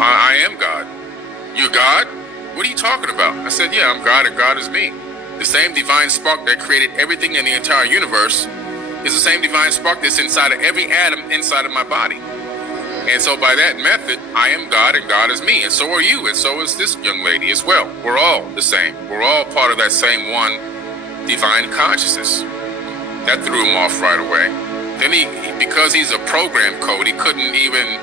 I am God. You're God? What are you talking about? I said, yeah, I'm God and God is me. The same divine spark that created everything in the entire universe is the same divine spark that's inside of every atom inside of my body. And so by that method, I am God and God is me. And so are you. And so is this young lady as well. We're all the same. We're all part of that same one divine consciousness. That threw him off right away. Then because he's a program code, he couldn't even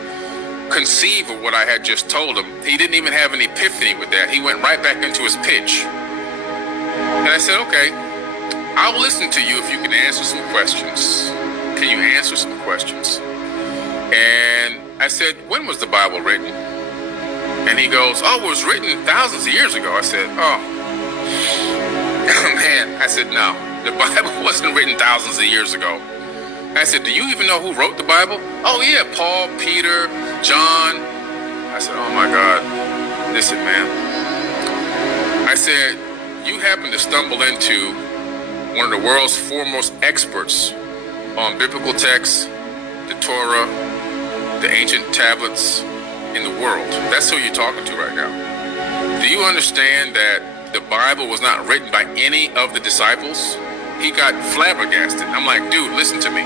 conceive of what I had just told him. He didn't even have an epiphany with that. He went right back into his pitch. And I said, okay, I'll listen to you if you can answer some questions. Can you answer some questions? And I said, when was the Bible written? And he goes, oh, it was written thousands of years ago. I said, oh, man. I said, no, the Bible wasn't written thousands of years ago. I said, do you even know who wrote the Bible? Oh, yeah, Paul, Peter, John. I said, oh, my God. Listen, man. I said, you happen to stumble into one of the world's foremost experts on biblical texts, the Torah, the ancient tablets in the world. That's who you're talking to right now. Do you understand that the Bible was not written by any of the disciples? He got flabbergasted. I'm like, dude, listen to me.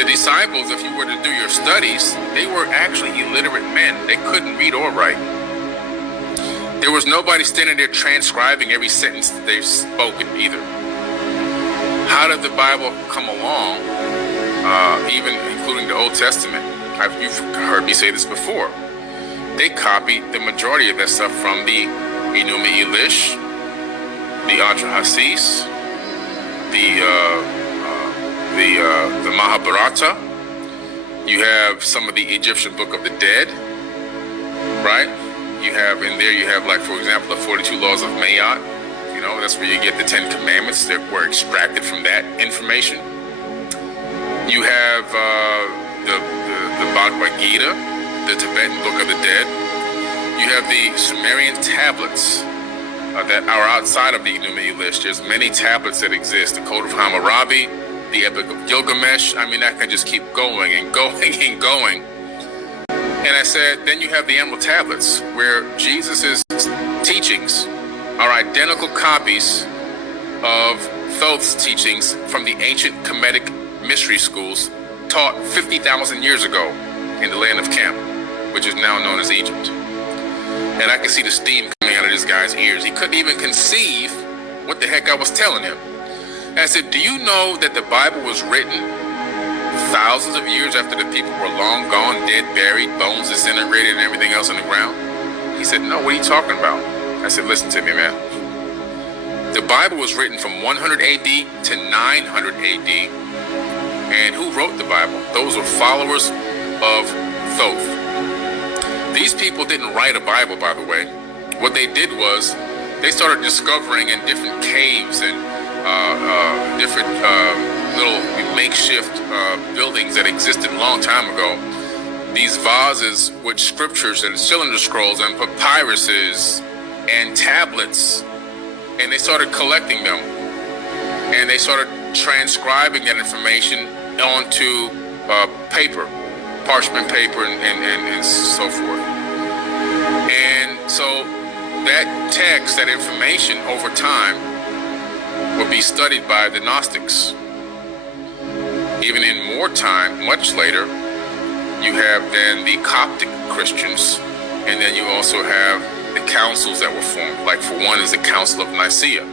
The disciples, if you were to do your studies, they were actually illiterate men. They couldn't read or write. There was nobody standing there transcribing every sentence that they've spoken either. How did the Bible come along, even including the Old Testament? You've heard me say this before. They copied the majority of that stuff from the Enuma Elish, the Atrahasis, the Mahabharata. You have some of the Egyptian Book of the Dead, right? You have in there, you have, like, for example, the 42 Laws of Mayat. You know, that's where you get the 10 Commandments that were extracted from that information. You have the Bhagavad Gita, the Tibetan Book of the Dead. You have the Sumerian tablets that are outside of the Enuma Elish. There's many tablets that exist. The Code of Hammurabi, the Epic of Gilgamesh. I mean, I can just keep going and going and going. And I said, then you have the Emerald Tablets, where Jesus' teachings are identical copies of Thoth's teachings from the ancient Kemetic mystery schools taught 50,000 years ago in the land of Khem, which is now known as Egypt. And I could see the steam coming out of this guy's ears. He couldn't even conceive what the heck I was telling him. And I said, do you know that the Bible was written thousands of years after the people were long gone, dead, buried, bones disintegrated, and everything else on the ground? He said, no, what are you talking about? I said, listen to me, man. The Bible was written from 100 AD to 900 AD. And who wrote the Bible? Those were followers of Thoth. These people didn't write a Bible, by the way. What they did was they started discovering in different caves and different little makeshift buildings that existed a long time ago, these vases with scriptures and cylinder scrolls and papyruses and tablets, and they started collecting them, and they started transcribing that information onto paper, parchment paper, and so forth. And so that text, that information over time would be studied by the Gnostics. Even in more time, much later, you have then the Coptic Christians, and then you also have the councils that were formed. Like, for one is the Council of Nicaea,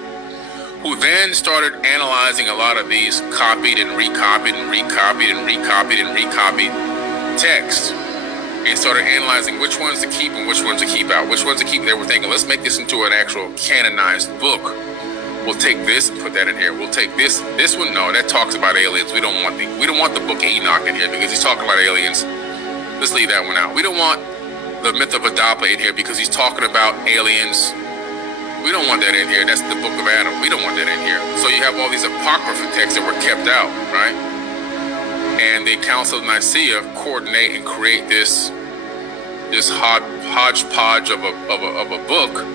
who then started analyzing a lot of these copied and recopied and recopied and recopied and recopied texts, and started analyzing which ones to keep and which ones to keep out. Which ones to keep, they were thinking, let's make this into an actual canonized book. We'll take this and put that in here. We'll take this one. No, that talks about aliens. We don't want the book of Enoch in here because he's talking about aliens. Let's leave that one out. We don't want the myth of Adapa in here because he's talking about aliens. We don't want that in here. That's the book of Adam. We don't want that in here. So you have all these apocryphal texts that were kept out, right? And the Council of Nicaea coordinate and create this hodgepodge of a book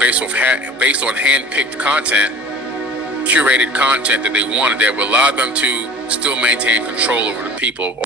based on hand-picked content, curated content that they wanted that would allow them to still maintain control over the people.